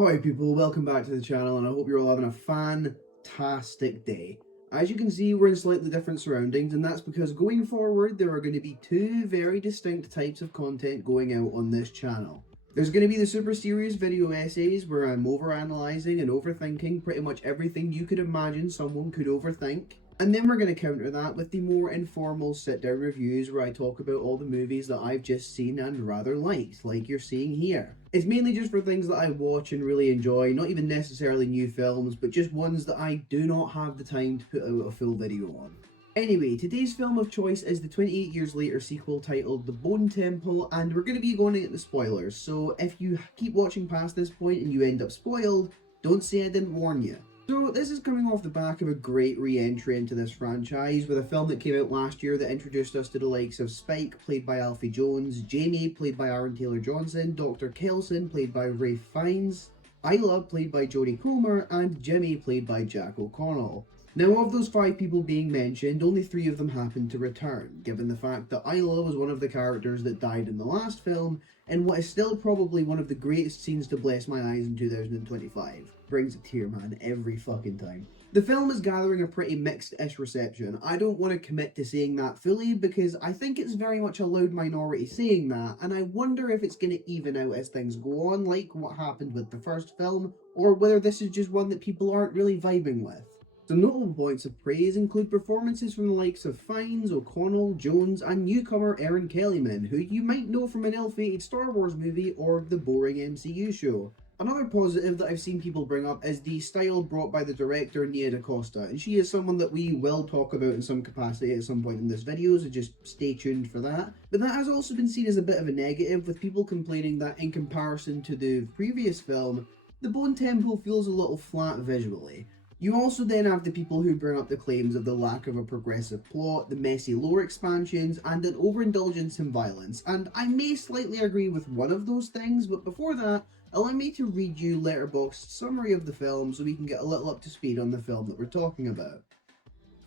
Ahoy people, welcome back to the channel and I hope you're all having a fantastic day. As you can see, we're in slightly different surroundings, and that's because going forward there are going to be two very distinct types of content going out on this channel. There's going to be the super serious video essays where I'm overanalyzing and overthinking pretty much everything you could imagine someone could overthink. And then we're going to counter that with the more informal sit-down reviews where I talk about all the movies that I've just seen and rather liked, like you're seeing here. It's mainly just for things that I watch and really enjoy, not even necessarily new films, but just ones that I do not have the time to put out a full video on. Anyway, today's film of choice is the 28 years later sequel titled The Bone Temple, and we're going to be going into the spoilers, so if you keep watching past this point and you end up spoiled, don't say I didn't warn you. So this is coming off the back of a great re-entry into this franchise with a film that came out last year that introduced us to the likes of Spike, played by Alfie Jones, Jamie, played by Aaron Taylor-Johnson, Dr. Kelson, played by Ralph Fiennes, Isla, played by Jodie Comer, and Jimmy, played by Jack O'Connell. Now, of those 5 people being mentioned, only 3 of them happened to return, given the fact that Isla was one of the characters that died in the last film, in what is still probably one of the greatest scenes to bless my eyes in 2025. Brings a tear, man, every fucking time. The film is gathering a pretty mixed-ish reception. I don't want to commit to saying that fully because I think it's very much a loud minority saying that, and I wonder if it's going to even out as things go on, like what happened with the first film, or whether this is just one that people aren't really vibing with. Some notable points of praise include performances from the likes of Fiennes, O'Connell, Jones, and newcomer Erin Kellyman, who you might know from an ill-fated Star Wars movie or the boring MCU show. Another positive that I've seen people bring up is the style brought by the director Nia DaCosta, and she is someone that we will talk about in some capacity at some point in this video, so just stay tuned for that. But that has also been seen as a bit of a negative, with people complaining that in comparison to the previous film, The Bone Temple feels a little flat visually. You also then have the people who bring up the claims of the lack of a progressive plot, the messy lore expansions, and an overindulgence in violence, and I may slightly agree with one of those things, but before that, allow me to read you Letterboxd's summary of the film so we can get a little up to speed on the film that we're talking about.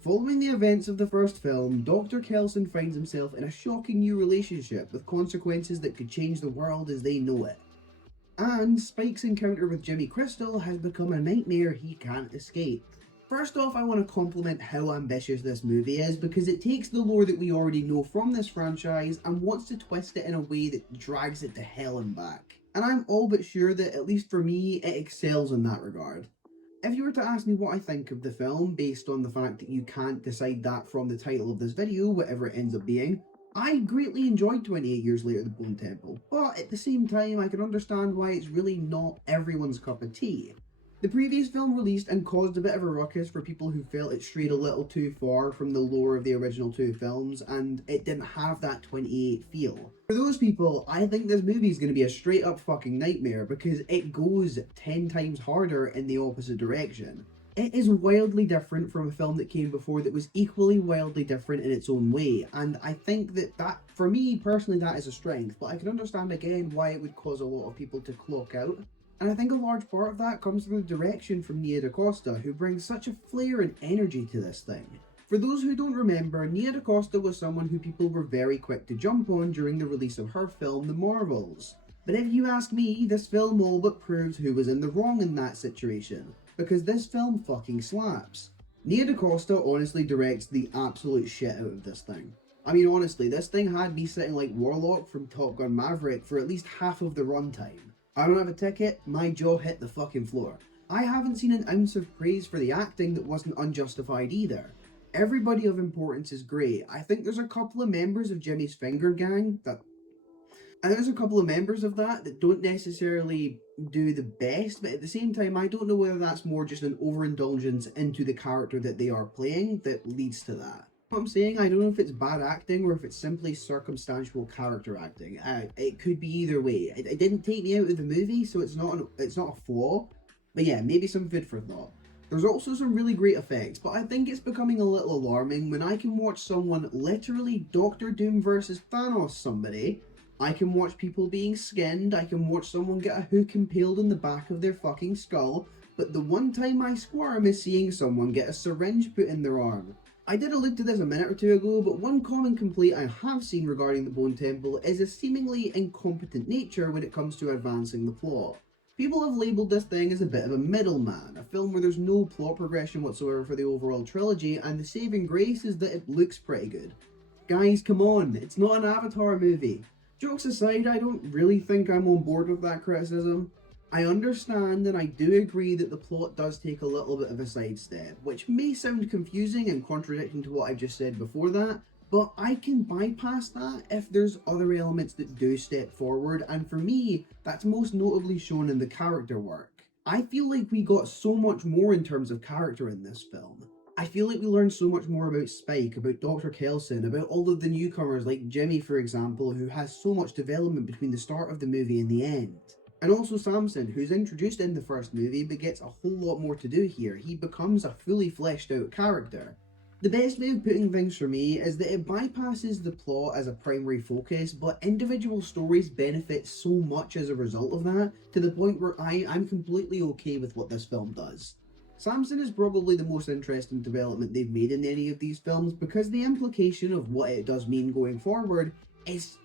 Following the events of the first film, Dr. Kelson finds himself in a shocking new relationship with consequences that could change the world as they know it. And Spike's encounter with Jimmy Crystal has become a nightmare he can't escape. First off, I want to compliment how ambitious this movie is, because it takes the lore that we already know from this franchise and wants to twist it in a way that drags it to hell and back. And I'm all but sure that, at least for me, it excels in that regard. If you were to ask me what I think of the film, based on the fact that you can't decide that from the title of this video, whatever it ends up being, I greatly enjoyed 28 Years Later The Bone Temple, but at the same time I can understand why it's really not everyone's cup of tea. The previous film released and caused a bit of a ruckus for people who felt it strayed a little too far from the lore of the original 2 films, and it didn't have that 28 feel. For those people, I think this movie is going to be a straight up fucking nightmare because it goes 10 times harder in the opposite direction. It is wildly different from a film that came before that was equally wildly different in its own way, and I think that for me personally, that is a strength, but I can understand again why it would cause a lot of people to clock out. And I think a large part of that comes from the direction from Nia DaCosta, who brings such a flair and energy to this thing. For those who don't remember, Nia DaCosta was someone who people were very quick to jump on during the release of her film The Marvels. But if you ask me, this film all but proves who was in the wrong in that situation, because this film fucking slaps. Nia DaCosta honestly directs the absolute shit out of this thing. I mean, honestly, this thing had me sitting like Warlock from Top Gun Maverick for at least half of the runtime. I don't have a ticket, my jaw hit the fucking floor. I haven't seen an ounce of praise for the acting that wasn't unjustified either. Everybody of importance is great. I think there's a couple of members of Jimmy's finger gang that don't necessarily do the best, but at the same time, I don't know whether that's more just an overindulgence into the character that they are playing that leads to that. What I'm saying, I don't know if it's bad acting or if it's simply circumstantial character acting. It could be either way. It didn't take me out of the movie, so it's not a flaw. But yeah, maybe some food for thought. There's also some really great effects, but I think it's becoming a little alarming when I can watch someone literally Doctor Doom versus Thanos somebody. I can watch people being skinned, I can watch someone get a hook impaled in the back of their fucking skull, but the one time I squirm is seeing someone get a syringe put in their arm. I did allude to this a minute or two ago, but one common complaint I have seen regarding the Bone Temple is a seemingly incompetent nature when it comes to advancing the plot. People have labelled this thing as a bit of a middleman, a film where there's no plot progression whatsoever for the overall trilogy, and the saving grace is that it looks pretty good. Guys, come on, it's not an Avatar movie. Jokes aside, I don't really think I'm on board with that criticism. I understand and I do agree that the plot does take a little bit of a sidestep, which may sound confusing and contradicting to what I just said before that, but I can bypass that if there's other elements that do step forward, and for me, that's most notably shown in the character work. I feel like we got so much more in terms of character in this film. I feel like we learned so much more about Spike, about Dr. Kelson, about all of the newcomers like Jimmy, for example, who has so much development between the start of the movie and the end. And also Samson, who's introduced in the first movie but gets a whole lot more to do here. He becomes a fully fleshed out character. The best way of putting things for me is that it bypasses the plot as a primary focus, but individual stories benefit so much as a result of that, to the point where I'm completely okay with what this film does. Samson is probably the most interesting development they've made in any of these films, because the implication of what it does mean going forward is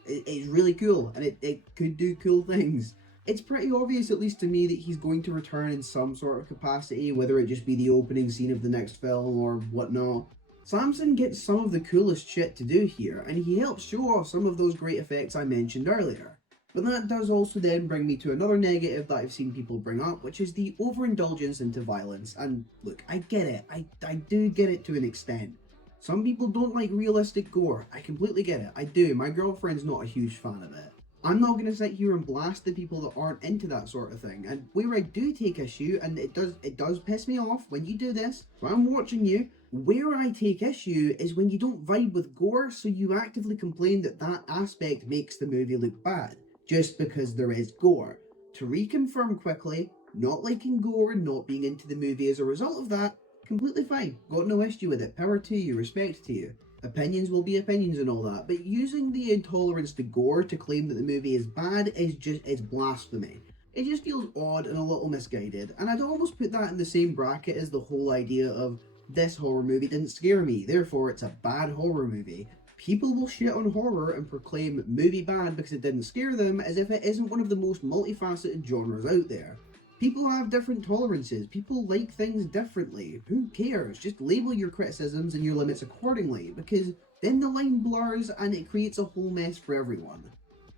really cool, and it could do cool things. It's pretty obvious, at least to me, that he's going to return in some sort of capacity, whether it just be the opening scene of the next film or whatnot. Samson gets some of the coolest shit to do here, and he helps show off some of those great effects I mentioned earlier. But that does also then bring me to another negative that I've seen people bring up, which is the overindulgence into violence. And look, I get it, I do get it to an extent. Some people don't like realistic gore, I completely get it, I do, my girlfriend's not a huge fan of it. I'm not going to sit here and blast the people that aren't into that sort of thing, and where I do take issue, and it does piss me off when you do this, so I'm watching you, where I take issue is when you don't vibe with gore, so you actively complain that that aspect makes the movie look bad, just because there is gore. To reconfirm quickly, not liking gore and not being into the movie as a result of that, completely fine, got no issue with it, power to you, respect to you. Opinions will be opinions and all that, but using the intolerance to gore to claim that the movie is bad is blasphemy. It just feels odd and a little misguided, and I'd almost put that in the same bracket as the whole idea of this horror movie didn't scare me, therefore it's a bad horror movie. People will shit on horror and proclaim movie bad because it didn't scare them, as if it isn't one of the most multifaceted genres out there. People have different tolerances, people like things differently, who cares? Just label your criticisms and your limits accordingly, because then the line blurs and it creates a whole mess for everyone.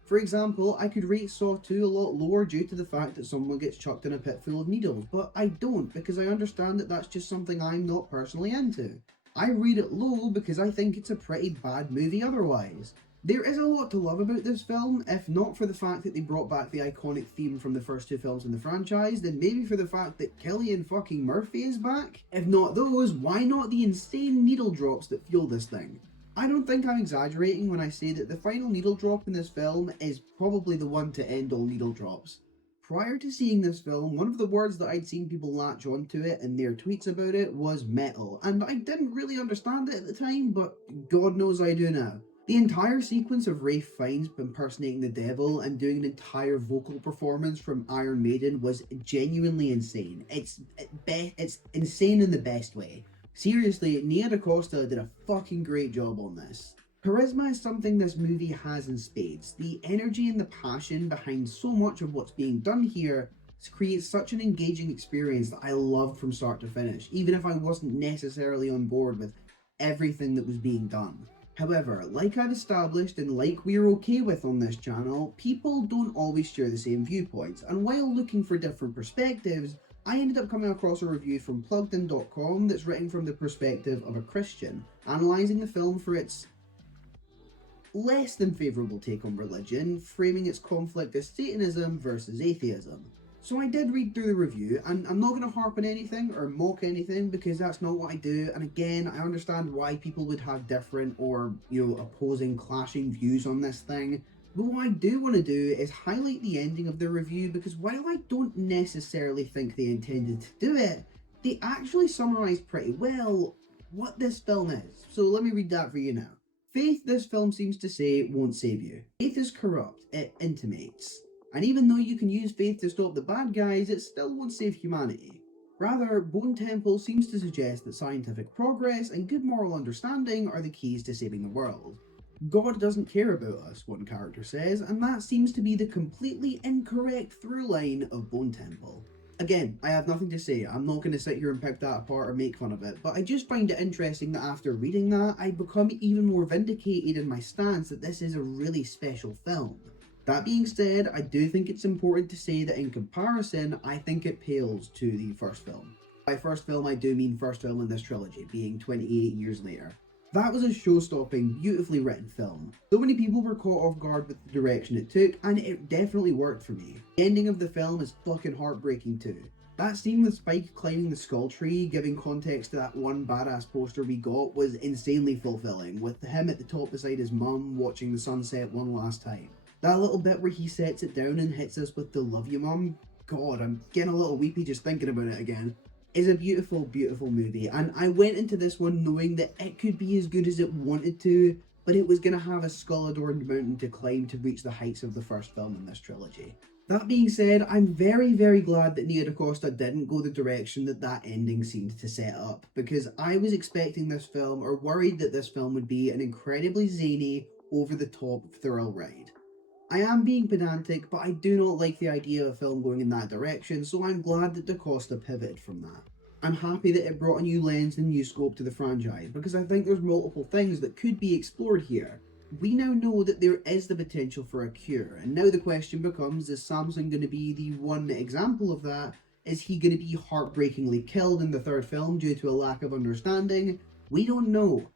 For example, I could rate Saw 2 a lot lower due to the fact that someone gets chucked in a pit full of needles, but I don't, because I understand that that's just something I'm not personally into. I rate it low because I think it's a pretty bad movie otherwise. There is a lot to love about this film, if not for the fact that they brought back the iconic theme from the first two films in the franchise, then maybe for the fact that Cillian fucking Murphy is back. If not those, why not the insane needle drops that fuel this thing? I don't think I'm exaggerating when I say that the final needle drop in this film is probably the one to end all needle drops. Prior to seeing this film, one of the words that I'd seen people latch onto it in their tweets about it was metal, and I didn't really understand it at the time, but God knows I do now. The entire sequence of Ralph Fiennes impersonating the devil and doing an entire vocal performance from Iron Maiden was genuinely insane. It's insane in the best way. Seriously, Nia DaCosta did a fucking great job on this. Charisma is something this movie has in spades. The energy and the passion behind so much of what's being done here creates such an engaging experience that I loved from start to finish, even if I wasn't necessarily on board with everything that was being done. However, like I've established and like we're okay with on this channel, people don't always share the same viewpoints, and while looking for different perspectives, I ended up coming across a review from pluggedin.com that's written from the perspective of a Christian, analysing the film for its less than favourable take on religion, framing its conflict as Satanism versus atheism. So I did read through the review, and I'm not going to harp on anything or mock anything because that's not what I do, and again, I understand why people would have different or, opposing, clashing views on this thing, but what I do want to do is highlight the ending of the review because while I don't necessarily think they intended to do it, they actually summarise pretty well what this film is. So let me read that for you now. Faith, this film seems to say, won't save you. Faith is corrupt, it intimates. And even though you can use faith to stop the bad guys, it still won't save humanity. Rather, Bone Temple seems to suggest that scientific progress and good moral understanding are the keys to saving the world. God doesn't care about us, one character says, and that seems to be the completely incorrect through line of Bone Temple. Again, I have nothing to say. I'm not going to sit here and pick that apart or make fun of it, but I just find it interesting that after reading that, I become even more vindicated in my stance that this is a really special film. That being said, I do think it's important to say that in comparison, I think it pales to the first film. By first film, I do mean first film in this trilogy, being 28 years later. That was a show-stopping, beautifully written film. So many people were caught off guard with the direction it took, and it definitely worked for me. The ending of the film is fucking heartbreaking too. That scene with Spike climbing the skull tree, giving context to that one badass poster we got, was insanely fulfilling, with him at the top beside his mum watching the sunset one last time. That little bit where he sets it down and hits us with the "love you mum," God, I'm getting a little weepy just thinking about it again, is a beautiful, beautiful movie, and I went into this one knowing that it could be as good as it wanted to, but it was going to have a skull-adorned mountain to climb to reach the heights of the first film in this trilogy. That being said, I'm very, very glad that Nia DaCosta didn't go the direction that ending seemed to set up, because I was expecting this film, or worried that this film would be an incredibly zany, over-the-top thrill ride. I am being pedantic, but I do not like the idea of a film going in that direction, so I'm glad that DaCosta pivoted from that. I'm happy that it brought a new lens and new scope to the franchise, because I think there's multiple things that could be explored here. We now know that there is the potential for a cure, and now the question becomes, is Samson going to be the one example of that? Is he going to be heartbreakingly killed in the third film due to a lack of understanding? We don't know.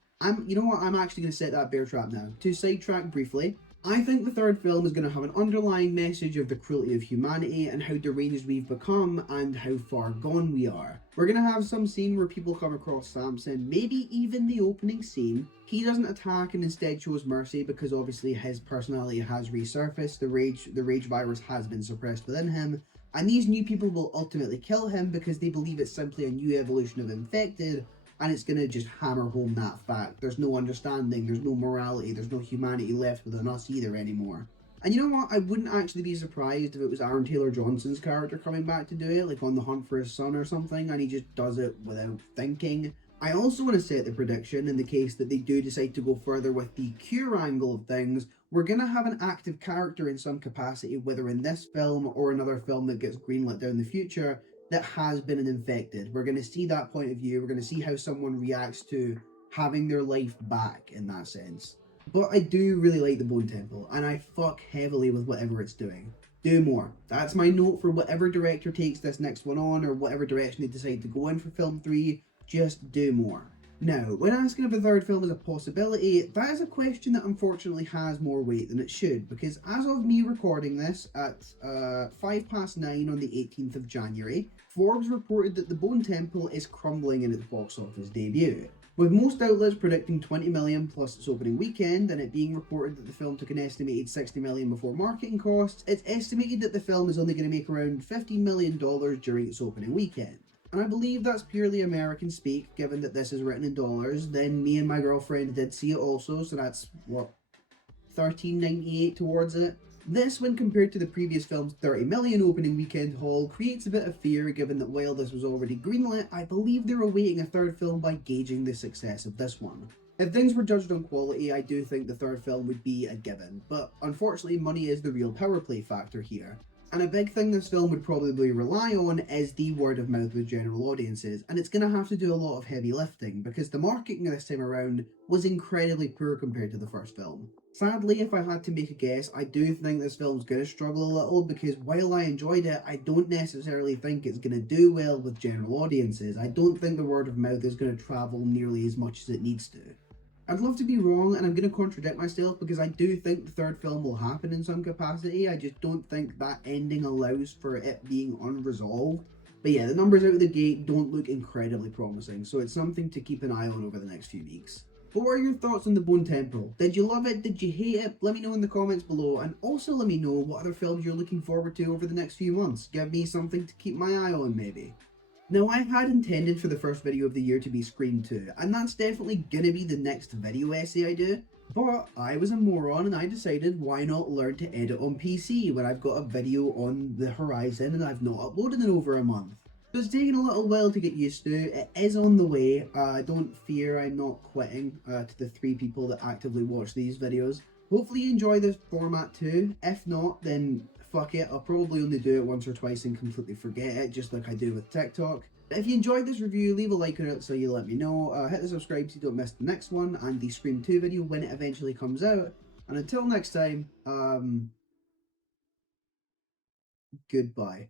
You know what, I'm actually going to set that bear trap now. To sidetrack briefly, I think the third film is going to have an underlying message of the cruelty of humanity and how deranged we've become and how far gone we are. We're going to have some scene where people come across Samson, maybe even the opening scene. He doesn't attack and instead shows mercy because obviously his personality has resurfaced, the rage virus has been suppressed within him, and these new people will ultimately kill him because they believe it's simply a new evolution of infected, and it's going to just hammer home that fact. There's no understanding, there's no morality, there's no humanity left within us either anymore. And you know what? I wouldn't actually be surprised if it was Aaron Taylor-Johnson's character coming back to do it, like on the hunt for his son or something, and he just does it without thinking. I also want to set the prediction in the case that they do decide to go further with the cure angle of things, we're going to have an active character in some capacity, whether in this film or another film that gets greenlit down the future, that has been infected. We're going to see that point of view. We're going to see how someone reacts to having their life back in that sense. But I do really like the Bone Temple, and I fuck heavily with whatever it's doing. Do more. That's my note for whatever director takes this next one on, or whatever direction they decide to go in for film 3, just do more. Now, when asking if a third film is a possibility, that is a question that unfortunately has more weight than it should, because as of me recording this at 9:05 on the 18th of January, Forbes reported that The Bone Temple is crumbling in its box office debut, with most outlets predicting 20 million plus its opening weekend, and it being reported that the film took an estimated 60 million before marketing costs. It's estimated that the film is only going to make around $15 million during its opening weekend. And I believe that's purely American speak, given that this is written in dollars. Then me and my girlfriend did see it also, so that's, what, $13.98 towards it. This, when compared to the previous film's 30 million opening weekend haul, creates a bit of fear, given that while this was already greenlit, I believe they're awaiting a third film by gauging the success of this one. If things were judged on quality, I do think the third film would be a given, but unfortunately money is the real power play factor here. And a big thing this film would probably rely on is the word of mouth with general audiences, and it's going to have to do a lot of heavy lifting, because the marketing this time around was incredibly poor compared to the first film. Sadly, if I had to make a guess, I do think this film's going to struggle a little, because while I enjoyed it, I don't necessarily think it's going to do well with general audiences. I don't think the word of mouth is going to travel nearly as much as it needs to. I'd love to be wrong, and I'm going to contradict myself, because I do think the third film will happen in some capacity. I just don't think that ending allows for it being unresolved. But yeah, the numbers out of the gate don't look incredibly promising, so it's something to keep an eye on over the next few weeks. But what are your thoughts on The Bone Temple? Did you love it? Did you hate it? Let me know in the comments below, and also let me know what other films you're looking forward to over the next few months. Give me something to keep my eye on, maybe. Now, I had intended for the first video of the year to be Scream 2, and that's definitely gonna be the next video essay I do, but I was a moron and I decided why not learn to edit on PC when I've got a video on the horizon and I've not uploaded in over a month. So it's taken a little while to get used to. It is on the way. Don't fear, I'm not quitting to the 3 people that actively watch these videos. Hopefully you enjoy this format too. If not, then fuck it. I'll probably only do it once or twice and completely forget it, just like I do with TikTok. If you enjoyed this review, leave a like on it so you let me know. Hit the subscribe so you don't miss the next one and the Scream 2 video when it eventually comes out. And until next time, goodbye.